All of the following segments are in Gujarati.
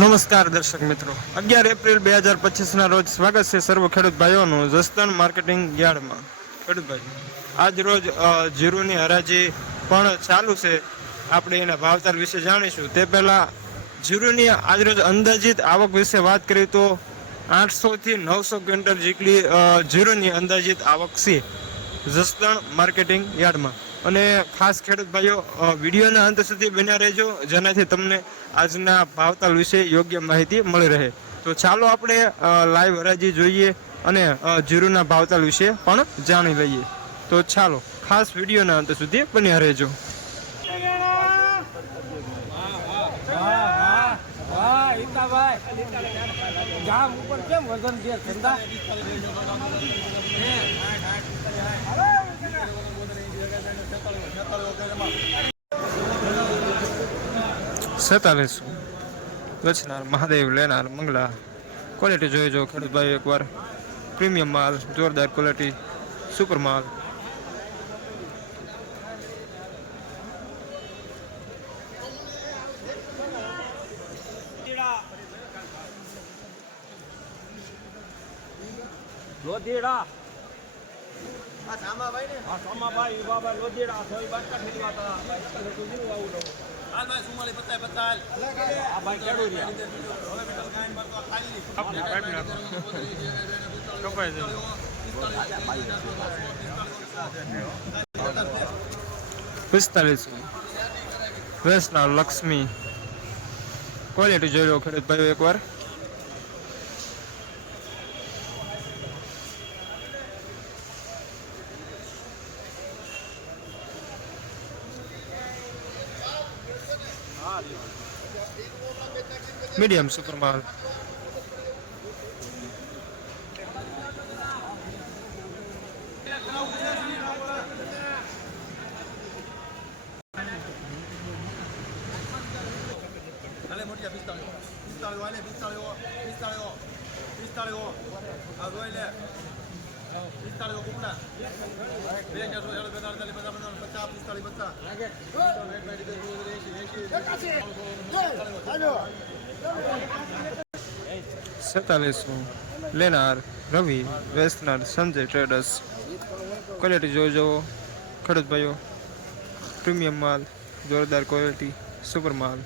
નમસ્કાર દર્શક મિત્રો. અગિયાર એપ્રિલ બે હજાર પચીસના રોજ સ્વાગત છે સર્વ ખેડૂત ભાઈઓનું જસદણ માર્કેટિંગ યાર્ડમાં. ખેડૂત ભાઈ, આજ રોજ જીરુની હરાજી પણ ચાલુ છે. આપણે એના ભાવતાલ વિશે જાણીશું. તે પહેલાં જીરુની આજરોજ અંદાજિત આવક વિશે વાત કરીએ તો આઠસોથી નવસો ક્વિન્ટલ જેટલી જીરુની અંદાજિત આવક છે જસદણ માર્કેટિંગ યાર્ડમાં. અને ખાસ ખેડૂત ભાઈઓ વિડીયોના અંત સુધી બન્યા રહેજો. જેનાથી તમને આજના ભાવતાલ વિશે યોગ્ય માહિતી મળી રહે. તો ચાલો આપણે લાઈવ હરાજી જોઈએ અને જીરુના ભાવતાલ વિશે પણ જાણી લઈએ. તો ચાલો, ખાસ વિડીયોના અંત સુધી બન્યા રહેજો. ઉપર કેમ વજન છે સેતાલીસો રચનાર મહાદેવ, લેનાર, મંગલા. ક્વોલિટી જોઈ જો ખેડૂત એકવાર. પ્રીમિયમ માલ, જોરદાર ક્વોલિટી સુપર માલ. લોધીડા. આ સામાભાઈ ને? આ સામાભાઈ ઈ બાબા લોધીડા. સોય બાટકા ઠેલી વાતા તો જીરું આવું પિસ્તાલીસો. વેસના લક્ષ્મી. ક્વોલિટી જોઈ લો ખેડૂત ભાઈઓ એકવાર. ચાલીસ સુપર માલ પચાસ પિસ્તાળીસ પચાસ સેતાલીસો લેનાર રવિ વેસ્ટનર સંજય ટ્રેડર્સ ક્વોલિટી જોઈ જુઓ ખેડૂત ભાઈઓ પ્રીમિયમ માલ જોરદાર ક્વોલિટી સુપર માલ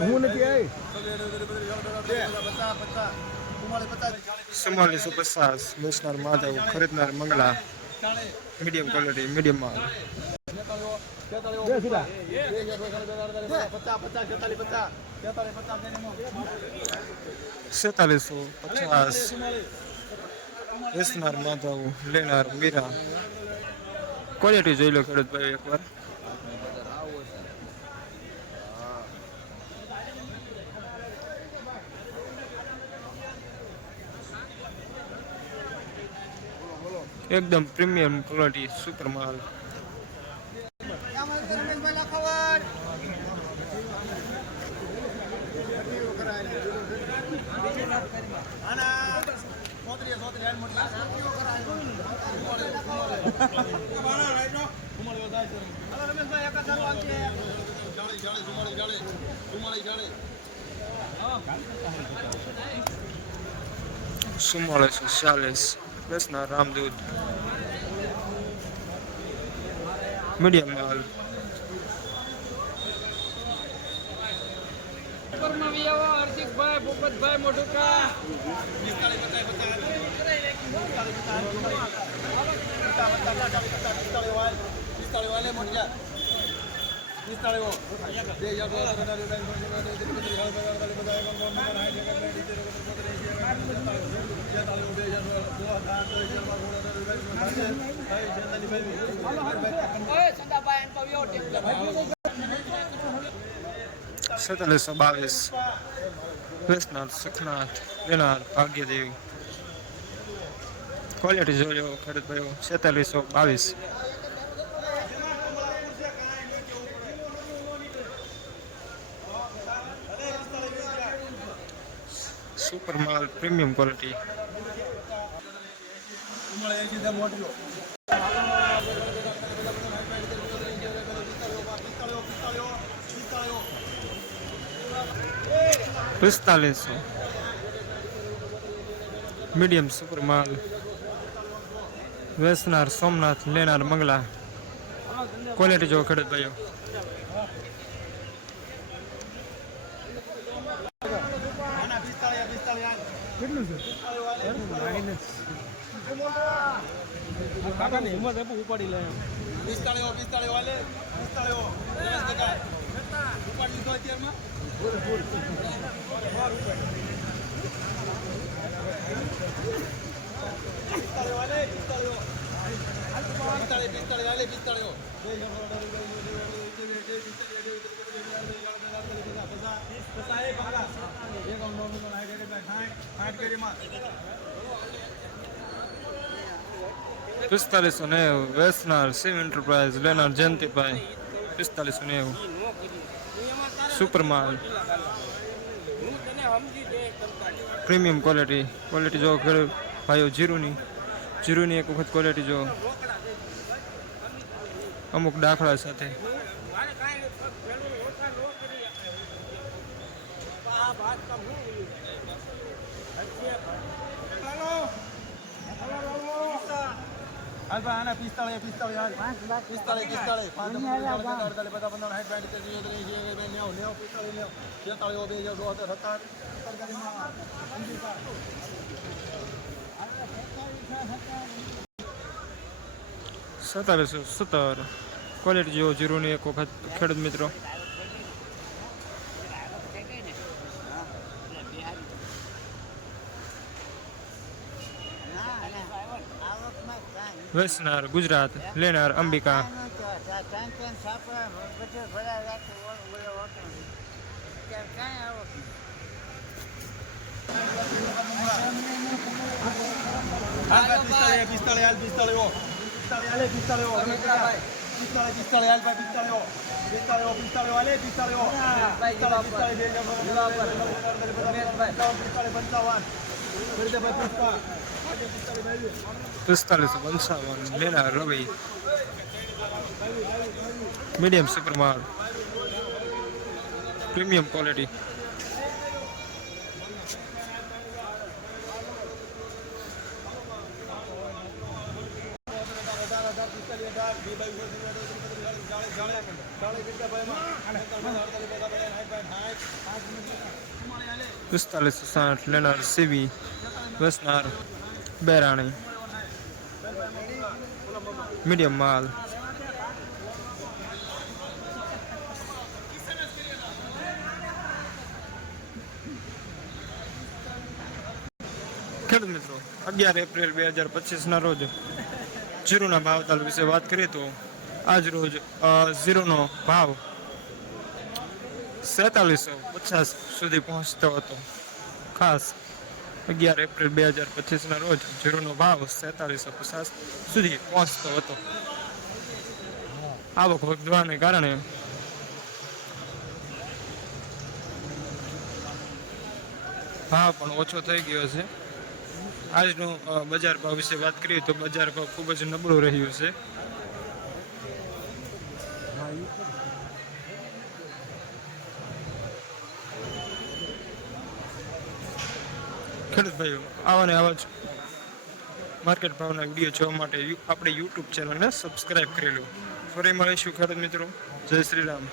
હું પચાસ વેચનાર માધવ ખરીદનાર મંગલા મીડિયમ ક્વોલિટી મીડિયમ સેતાલીસો પચાસ વેચનાર માધવ લેનાર મીરા ક્વોલિટી જોઈ લો ખેડૂતભાઈ એકવાર એકદમ પ્રીમિયમ ક્વોલિટી સુપર માલ ચુમ્માલીસો ચાલીસ વેચનાર રામદૂત મીડિયમ માલ હાર્દિકભાઈ ભૂપતભાઈ મોટુકા પિસ્તાળીઓ વાલ પિસ્તાળીઓ વાલે મોટી જા પિસ્તાળીઓ બે હજાર સેતાલીસો બાવીસ વેસનાથ સુખનાથ લેનાર ભાગ્યદેવી ક્વોલિટી જોઈ લો ખેડૂત ભાઈઓ સેતાલીસો બાવીસ સુપર માલ પ્રીમિયમ ક્વોલિટી પિસ્તાલીસો મીડિયમ સુપર માલ વેસનાર સોમનાથ લેનાર મંગલા ક્વોલિટી જો ખેડૂત ભાઈઓ કેટલું છે હિંમત ઉપાડી લે પિસ્તાળીઓ પિસ્તાળીઓ પિસ્તાળીઓ પચાસ ટકા ઉપાડ લીધો અત્યારમાં પિસ્તાળીઓ વાલે પિસ્તાળીઓ પિસ્તાળીસ પિસ્તાળીસ વાલે પિસ્તાળીઓ પિસ્તાલીસો નેવું વેસનાર સિવ એન્ટરપ્રાઇઝ લેનાર જયંતિભાઈ પિસ્તાલીસો નેવું સુપર માલ. પ્રીમિયમ ક્વોલિટી ક્વોલિટી જો ઘર ભાઈઓ જીરુની જીરુની એક વખત ક્વોલિટી જો અમુક દાખલા સાથે. હાલ. ભાઈ આના પિસ્તાળીસ પિસ્તાળીસ હાલ પિસ્તાળીસ પિસ્તાળીસ પાંચ અડતાલીસ બધા પંદર સાઠ પાંચ ત્રીસ ત્રીસ નેવું નેવું પિસ્તાળીસ નેવું. છેતાળીસ બે સોળ સત્તર. સત્તાવીસો સત્તર. ક્વોલિટી જેવો જીરોની એક વખત ખેડૂત મિત્રો. વેસનાર ગુજરાત લેનાર અંબિકા હાલ ભાઈ પિસ્તાળીસ પિસ્તાળીસ હાલ પિસ્તાળીસ પિસ્તાળીસ હાલે પિસ્તાળીસ પિસ્તાળીસ પિસ્તાળીસ હાલ ભાઈ પિસ્તાળીસ પિસ્તાળીસ પિસ્તાળીસ હાલે પિસ્તાળીસ પિસ્તાળીસ પિસ્તાળીસ પંચાવન પિસ્તાલીસો પંચાવન લેનાર રવિ મીડિયમ સુપર માલ પ્રીમિયમ ક્વોલિટી પિસ્તાલીસો સાઠ લેનાર સીવી વસનાર બેરાણી. મીડિયમ માલ. ખેડૂત મિત્રો, અગિયાર એપ્રિલ બે હજાર પચીસના રોજ જીરુના ભાવ તાલ વિશે વાત કરીએ તો આજ રોજ જીરુનો ભાવ સેતાલીસો પચાસ સુધી પહોંચતો હતો. ખાસ અગિયાર એપ્રિલ બે હજાર પચીસના રોજ જીરુનો ભાવ સેતાલીસો પચાસ સુધી પહોંચતો હતો. આવક વધવાને કારણે ભાવ પણ ઓછો થઈ ગયો છે. આજનો બજાર ભાવ વિશે વાત કરીએ તો બજાર ભાવ ખૂબ જ નબળું રહ્યું છે. ખેડૂત ભાઈઓ આવાને આવા જ. માર્કેટ ભાવના વીડિયો જોવા માટે આપણે યુટ્યુબ ચેનલને સબસ્ક્રાઇબ કરી લો. ફરી મળીશું ખેડૂત મિત્રો. જય શ્રી રામ.